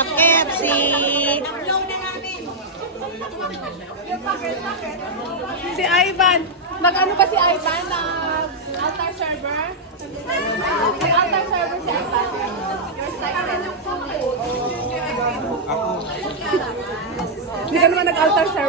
sa KFC. Si Ivan. Nag-ano ba si Ivan? Altar server? May altar server si Ivan. Your style. Hindi ka naman nag-altar server.